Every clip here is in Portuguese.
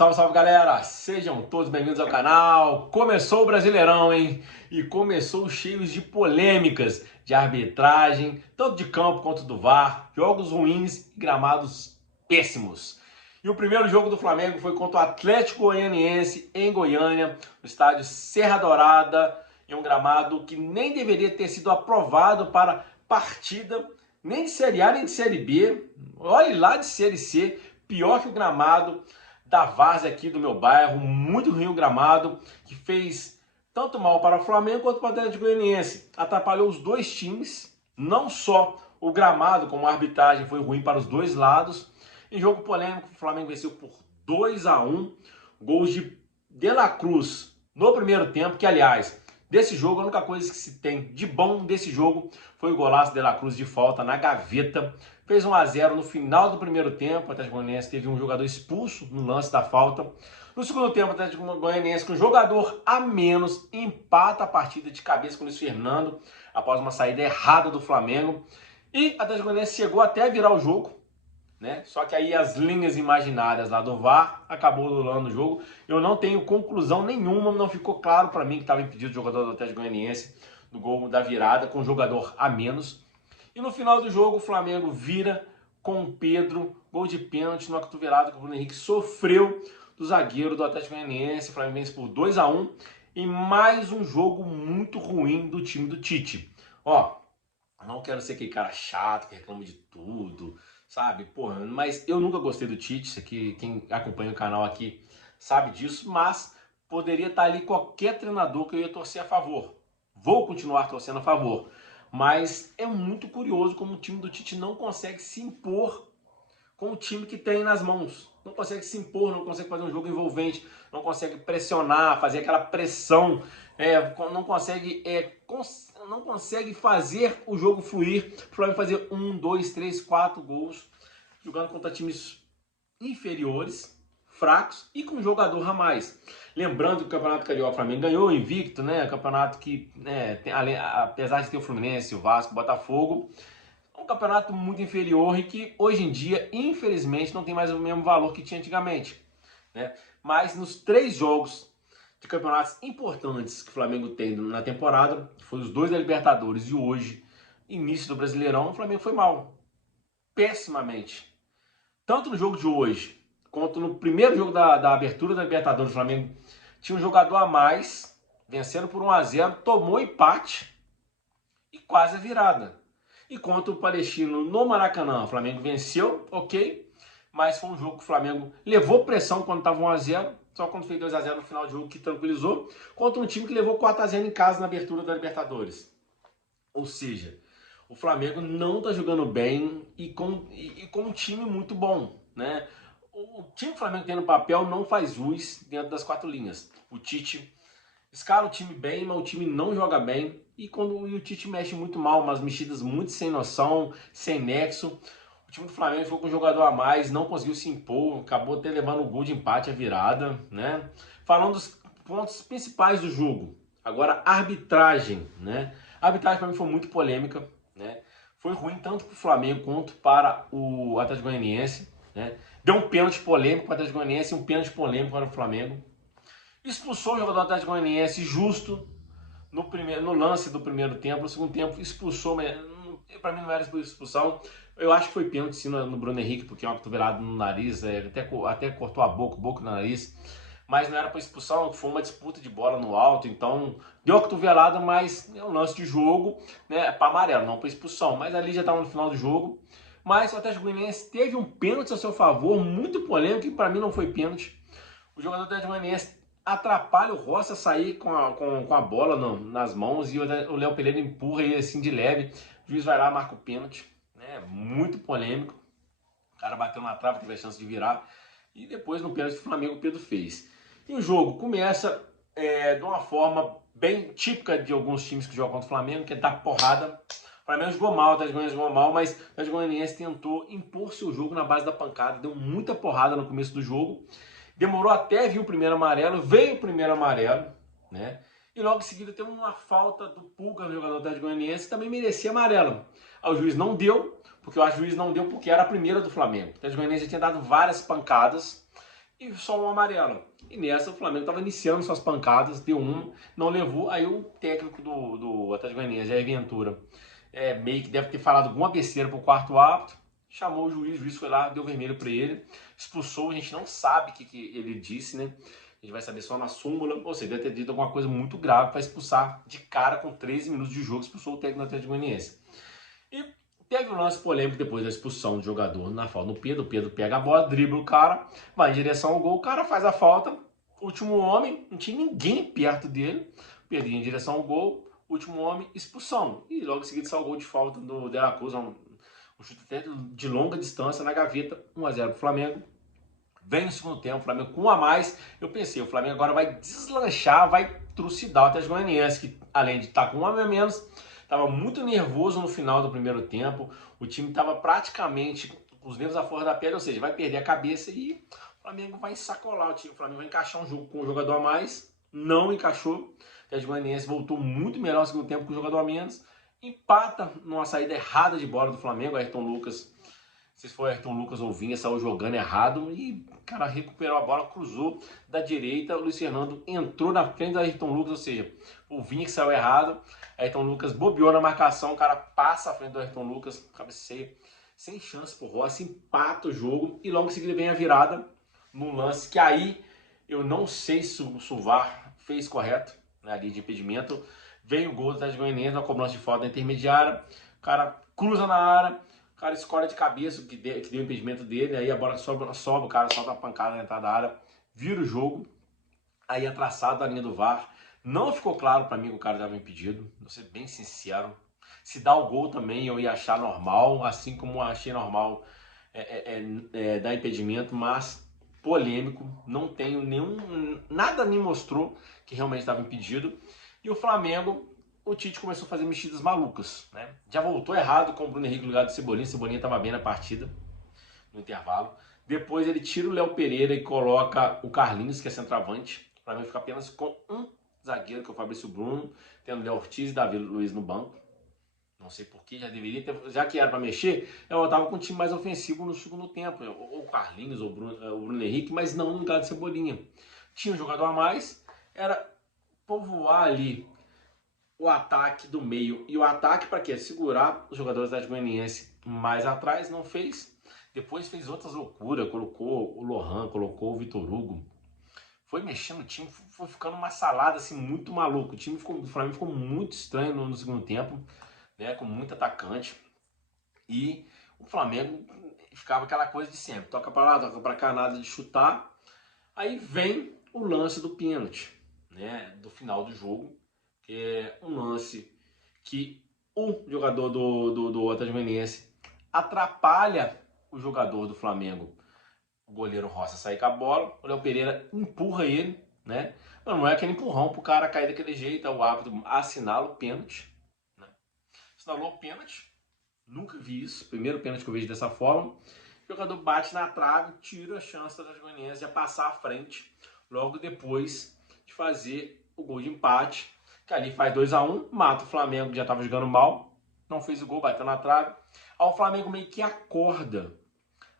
Salve, salve galera! Sejam todos bem-vindos ao canal. Começou o Brasileirão, hein? E começou cheios de polêmicas, de arbitragem, tanto de campo quanto do VAR, jogos ruins e gramados péssimos. E o primeiro jogo do Flamengo foi contra o Atlético Goianiense em Goiânia, no estádio Serra Dourada, em um gramado que nem deveria ter sido aprovado para partida, nem de Série A nem de Série B. Olhe lá de Série C, pior que o gramado da várzea aqui do meu bairro, muito ruim o gramado, que fez tanto mal para o Flamengo quanto para o Atlético Goianiense. Atrapalhou os dois times, não só o gramado, como a arbitragem foi ruim para os dois lados. Em jogo polêmico, o Flamengo venceu por 2-1, gols de La Cruz no primeiro tempo, que aliás, desse jogo, a única coisa que se tem de bom desse jogo foi o golaço de La Cruz de falta na gaveta. Fez 1-0 no final do primeiro tempo. O Atlético Goianiense teve um jogador expulso no lance da falta. No segundo tempo, o Atlético Goianiense, com um jogador a menos, empata a partida de cabeça com o Luiz Fernando, após uma saída errada do Flamengo. E o Atlético Goianiense chegou até a virar o jogo, né? Só que aí as linhas imaginárias lá do VAR acabou anulando o jogo. Eu não tenho conclusão nenhuma, não ficou claro para mim que estava impedido o jogador do Atlético Goianiense do gol da virada, com um jogador a menos. E no final do jogo, o Flamengo vira com o Pedro, gol de pênalti numa cotovelada que o Bruno Henrique sofreu do zagueiro do Atlético Goianiense. O Flamengo vence por 2-1 e mais um jogo muito ruim do time do Tite. Ó, não quero ser aquele cara chato que reclama de tudo, sabe? Porra, mas eu nunca gostei do Tite, isso aqui, quem acompanha o canal aqui sabe disso, mas poderia estar ali qualquer treinador que eu ia torcer a favor. Vou continuar torcendo a favor. Mas é muito curioso como o time do Tite não consegue se impor com o time que tem nas mãos. Não consegue se impor, não consegue fazer um jogo envolvente, não consegue pressionar, fazer aquela pressão, não consegue fazer o jogo fluir, para o Flamengo fazer 1, 2, 3, 4 gols, jogando contra times inferiores, fracos e com um jogador a mais. Lembrando que o Campeonato Carioca, o Flamengo ganhou invicto, né? Campeonato que, apesar de ter o Fluminense, o Vasco, o Botafogo, é um campeonato muito inferior e que hoje em dia, infelizmente, não tem mais o mesmo valor que tinha antigamente, né? Mas nos 3 jogos de campeonatos importantes que o Flamengo tem na temporada, que foi os 2 da Libertadores e hoje, início do Brasileirão, o Flamengo foi mal, pessimamente. Tanto no jogo de hoje, quanto no primeiro jogo da abertura da Libertadores, o Flamengo tinha um jogador a mais, vencendo por 1-0, tomou empate e quase a virada. E contra o Palestino no Maracanã, o Flamengo venceu, ok, mas foi um jogo que o Flamengo levou pressão quando estava 1-0, só quando fez 2-0 no final do jogo que tranquilizou, contra um time que levou 4-0 em casa na abertura da Libertadores. Ou seja, o Flamengo não está jogando bem e com um time muito bom, né? O time que o Flamengo tem no papel não faz jus dentro das 4 linhas. O Tite escala o time bem, mas o time não joga bem. E quando o Tite mexe muito mal, umas mexidas muito sem noção, sem nexo. O time do Flamengo ficou com um jogador a mais, não conseguiu se impor, acabou até levando o gol de empate, a virada, né? Falando dos pontos principais do jogo. Agora, arbitragem, né? A arbitragem para mim foi muito polêmica, né? Foi ruim tanto para o Flamengo quanto para o Atlético Goianiense, né? Deu um pênalti polêmico para o Atlético Goianiense e um pênalti polêmico para o Flamengo. Expulsou o jogador do Atlético Goianiense justo no lance do primeiro tempo. No segundo tempo expulsou, mas para mim não era expulsão. Eu acho que foi pênalti sim no Bruno Henrique, porque é uma cotovelada no nariz, até cortou a boca no nariz. Mas não era para expulsão, foi uma disputa de bola no alto, então deu a cotovelada, mas é um lance de jogo, né, para amarelo, não para expulsão. Mas ali já estava no final do jogo. Mas o Atlético Goianiense teve um pênalti a seu favor, muito polêmico, e para mim não foi pênalti. O jogador do Atlético Goianiense atrapalha o Rossi a sair com a bola nas mãos e o Léo Pereira empurra ele assim de leve. O juiz vai lá, marca o pênalti, né? Muito polêmico. O cara bateu na trave, teve a chance de virar. E depois no pênalti do Flamengo o Pedro fez. E o jogo começa de uma forma bem típica de alguns times que jogam contra o Flamengo, que é dar porrada. O Flamengo jogou mal, o Atlético Goianiense jogou mal, mas o Atlético Goianiense tentou impor seu jogo na base da pancada, deu muita porrada no começo do jogo. Demorou até vir o primeiro amarelo, veio o primeiro amarelo, né? E logo em seguida teve uma falta do Pulga, no jogador do Atlético Goianiense, que também merecia amarelo. Aí o juiz não deu, porque eu acho que o juiz não deu porque era a primeira do Flamengo. O Atlético Goianiense já tinha dado várias pancadas e só um amarelo. E nessa o Flamengo estava iniciando suas pancadas, deu um, não levou, aí o técnico do Atlético Goianiense, Jair Ventura, meio que deve ter falado alguma besteira pro quarto árbitro, chamou o juiz foi lá, deu vermelho para ele, expulsou, a gente não sabe o que ele disse, né? A gente vai saber só na súmula, ou seja, deve ter dito alguma coisa muito grave para expulsar de cara com 13 minutos de jogo, expulsou o técnico do Atlético Goianiense. E teve um lance polêmico depois da expulsão do jogador na falta no Pedro. O Pedro pega a bola, dribla o cara, vai em direção ao gol, o cara faz a falta. Último homem, não tinha ninguém perto dele. Pedro ia em direção ao gol, último homem, expulsão. E logo em seguida saiu o gol de falta do De La Cruz, um chute até de longa distância na gaveta, 1-0 pro Flamengo. Vem no segundo tempo, o Flamengo com um a mais. Eu pensei, o Flamengo agora vai deslanchar, vai trucidar o Atlético Goianiense, que além de estar com um a menos, estava muito nervoso no final do primeiro tempo. O time estava praticamente com os nervos à flor da pele, ou seja, vai perder a cabeça e o Flamengo vai ensacolar o time. O Flamengo vai encaixar um jogo com um jogador a mais, não encaixou. O Atlético Goianiense voltou muito melhor no segundo tempo com o jogador a menos. Empata numa saída errada de bola do Flamengo, Ayrton Lucas. Se for Ayrton Lucas ou Vinha, saiu jogando errado e o cara recuperou a bola, cruzou da direita, o Luiz Fernando entrou na frente do Ayrton Lucas, ou seja, o Vinha que saiu errado, Ayrton Lucas bobeou na marcação, o cara passa à frente do Ayrton Lucas, cabeceia, sem chance pro Rossi, empata o jogo e logo em seguida vem a virada no lance que aí eu não sei se o VAR fez correto, né, ali de impedimento, vem o gol do Atlético Goianiense, uma cobrança de falta intermediária, o cara cruza na área, o cara escolhe de cabeça que deu o impedimento dele, aí a bola sobe, o cara solta a pancada na entrada da área, vira o jogo, aí é traçado a linha do VAR. Não ficou claro para mim que o cara estava impedido, vou ser bem sincero. Se dá o gol também eu ia achar normal, assim como achei normal dar impedimento, mas polêmico, não tenho nada me mostrou que realmente estava impedido. E o Flamengo, o Tite começou a fazer mexidas malucas, né? Já voltou errado com o Bruno Henrique no lugar do Cebolinha. Cebolinha estava bem na partida, no intervalo. Depois ele tira o Léo Pereira e coloca o Carlinhos, que é centroavante. Para mim fica apenas com um zagueiro, que é o Fabrício Bruno, tendo o Léo Ortiz e Davi Luiz no banco. Não sei porquê, já deveria ter, já que era para mexer, eu estava com um time mais ofensivo no segundo tempo, ou o Carlinhos, ou o Bruno Henrique, mas não no lugar do Cebolinha. Tinha um jogador a mais, era povoar ali o ataque do meio. E o ataque para quê? Segurar os jogadores da Atlético Goianiense mais atrás, não fez. Depois fez outras loucuras, colocou o Lohan, colocou o Vitor Hugo. Foi mexendo o time, foi ficando uma salada assim, muito maluco. O Flamengo ficou muito estranho no segundo tempo, né, com muito atacante. E o Flamengo ficava aquela coisa de sempre. Toca para lá, toca para cá, nada de chutar. Aí vem o lance do pênalti, né, do final do jogo. É um lance que o jogador do Atlético Goianiense atrapalha o jogador do Flamengo, o goleiro Roça, sair com a bola, o Léo Pereira empurra ele, né? Não é aquele empurrão pro cara cair daquele jeito, o árbitro assinala o pênalti, né? Assinalou o pênalti, nunca vi isso, primeiro pênalti que eu vejo dessa forma. O jogador bate na trave, tira a chance do Atlético Goianiense de passar à frente, logo depois de fazer o gol de empate. Que ali faz 2-1, mata o Flamengo, que já estava jogando mal, não fez o gol, bateu na trave. Aí o Flamengo meio que acorda,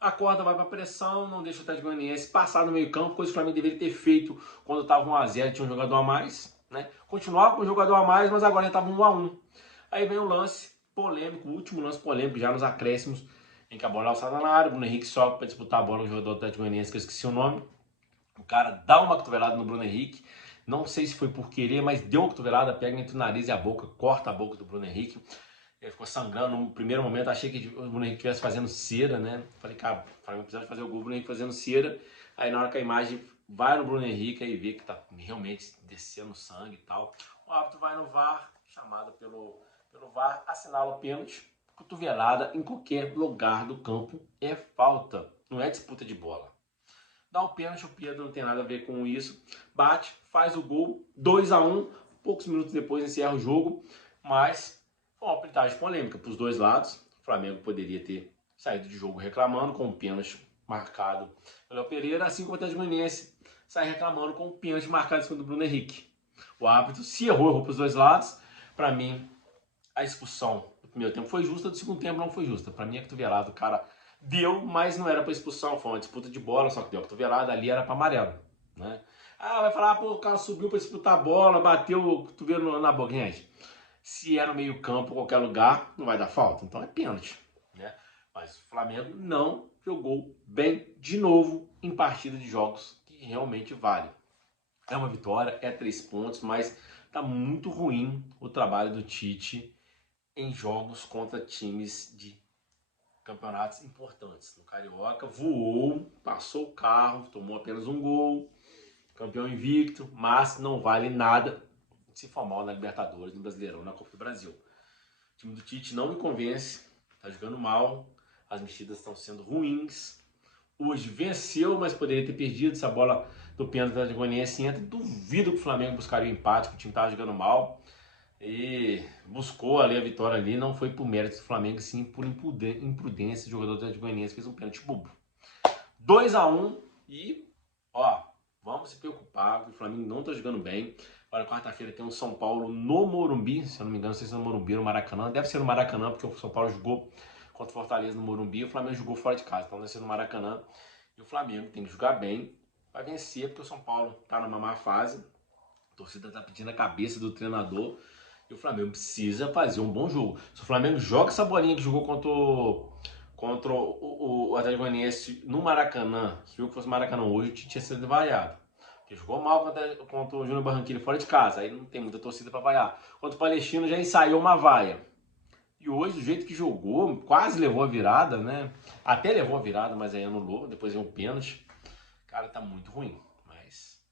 vai para pressão, não deixa o Atlético Goianiense passar no meio campo, coisa que o Flamengo deveria ter feito quando estava 1-0, tinha um jogador a mais, né? Continuava com o jogador a mais, mas agora já estava 1-1. Aí vem o lance polêmico, o último lance polêmico, já nos acréscimos, em que a bola é alçada na área, o Bruno Henrique sobe para disputar a bola com o jogador do Atlético Goianiense, que eu esqueci o nome. O cara dá uma cotovelada no Bruno Henrique, não sei se foi por querer, mas deu uma cotovelada, pega entre o nariz e a boca, corta a boca do Bruno Henrique. Ele ficou sangrando. No primeiro momento, achei que o Bruno Henrique estivesse fazendo cera, né? Falei, cara, o Flamengo precisa fazer o gol, o Bruno Henrique fazendo cera. Aí na hora que a imagem vai no Bruno Henrique, aí vê que tá realmente descendo sangue e tal. O árbitro vai no VAR, chamado pelo VAR, assinala o pênalti. Cotovelada em qualquer lugar do campo é falta, não é disputa de bola. Dá o pênalti, o Pedro não tem nada a ver com isso. Bate, faz o gol, 2-1. Poucos minutos depois encerra o jogo. Mas foi uma arbitragem polêmica para os dois lados. O Flamengo poderia ter saído de jogo reclamando com o pênalti marcado pelo Pereira, assim como o Atlético Goianiense sai reclamando com o pênalti marcado em cima do Bruno Henrique. O árbitro se errou para os dois lados. Para mim, a expulsão do primeiro tempo foi justa, do segundo tempo não foi justa. Para mim, a cotovelada, o cara Deu, mas não era para expulsão, foi uma disputa de bola, só que deu a cotovelada, ali era para amarelo, né? Ah, vai falar, pô, o cara subiu para disputar a bola, bateu o cotovelo na boca. Gente, se é no meio campo, qualquer lugar, não vai dar falta, então é pênalti, né? Mas o Flamengo não jogou bem de novo em partida de jogos que realmente vale. É uma vitória, é 3 pontos, mas tá muito ruim o trabalho do Tite em jogos contra times de campeonatos importantes. No Carioca, voou, passou o carro, tomou apenas um gol, campeão invicto, mas não vale nada se for mal na Libertadores, no Brasileirão, na Copa do Brasil. O time do Tite não me convence, tá jogando mal, as mexidas estão sendo ruins. Hoje venceu, mas poderia ter perdido. Essa bola do pênalti da Goianiense entra. Duvido que o Flamengo buscaria o empate, que o time estava jogando mal. E buscou ali a vitória ali, não foi por mérito do Flamengo, sim por imprudência do jogador do Atlético Goianiense, fez um pênalti bobo. 2-1 e, ó, vamos se preocupar, o Flamengo não tá jogando bem. Agora, quarta-feira tem o São Paulo no Morumbi, se eu não me engano, não sei se é no Morumbi ou no Maracanã. Deve ser no Maracanã, porque o São Paulo jogou contra o Fortaleza no Morumbi, o Flamengo jogou fora de casa, então deve ser no Maracanã. E o Flamengo tem que jogar bem, vai vencer, porque o São Paulo tá numa má fase. A torcida tá pedindo a cabeça do treinador. E o Flamengo precisa fazer um bom jogo. Se o Flamengo joga essa bolinha que jogou contra o Atlético Goianiense no Maracanã, se o jogo fosse Maracanã hoje, tinha sido vaiado. Porque jogou mal contra o Júnior Barranquilla fora de casa, aí não tem muita torcida para vaiar. Contra o Palestino já ensaiou uma vaia. E hoje, do jeito que jogou, quase levou a virada, né? Até levou a virada, mas aí anulou, depois veio um pênalti. Cara, tá muito ruim, mas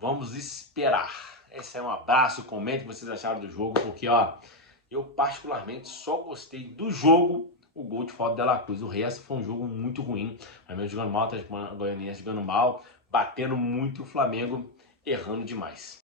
vamos esperar. Esse é um abraço, comente o que vocês acharam do jogo, porque ó, eu particularmente só gostei do jogo, o gol de falta de La Cruz. O resto foi um jogo muito ruim. O Flamengo jogando mal, o Goianiense jogando mal, batendo muito, o Flamengo errando demais.